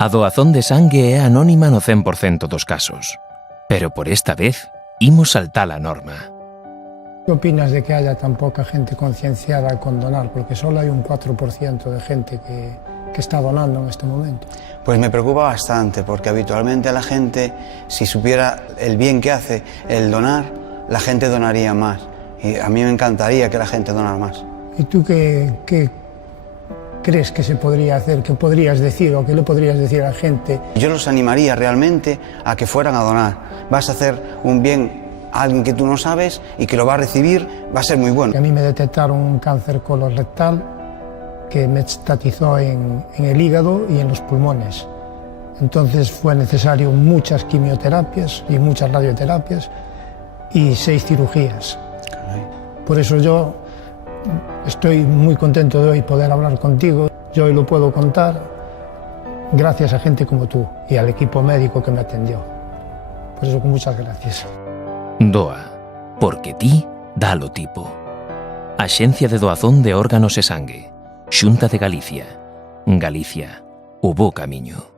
A doazón de sangue é anónima no 100% dos casos. Pero por esta vez, imos saltar a norma. ¿Qué opinas de que haya tan poca gente concienciada con donar? Porque solo hay un 4% de gente que está donando en este momento. Pues me preocupa bastante, porque habitualmente a la gente, si supiera el bien que hace el donar, la gente donaría más. Y a mí me encantaría que la gente donara más. ¿Y tú qué crees que se podría hacer? ¿Qué podrías decir o qué le podrías decir a la gente? Yo los animaría realmente a que fueran a donar. Vas a hacer un bien a alguien que tú no sabes y que lo va a recibir, va a ser muy bueno. A mí me detectaron un cáncer colorectal que me estatizó en el hígado y en los pulmones. Entonces fue necesario muchas quimioterapias y muchas radioterapias y 6 cirugías. Por eso yo estoy muy contento de hoy poder hablar contigo. Yo hoy lo puedo contar gracias a gente como tú y al equipo médico que me atendió. Por eso, muchas gracias. Doa, porque ti dalo tipo. Axencia de Doazón de Órganos e Sangue. Xunta de Galicia. Galicia, o bo camiño.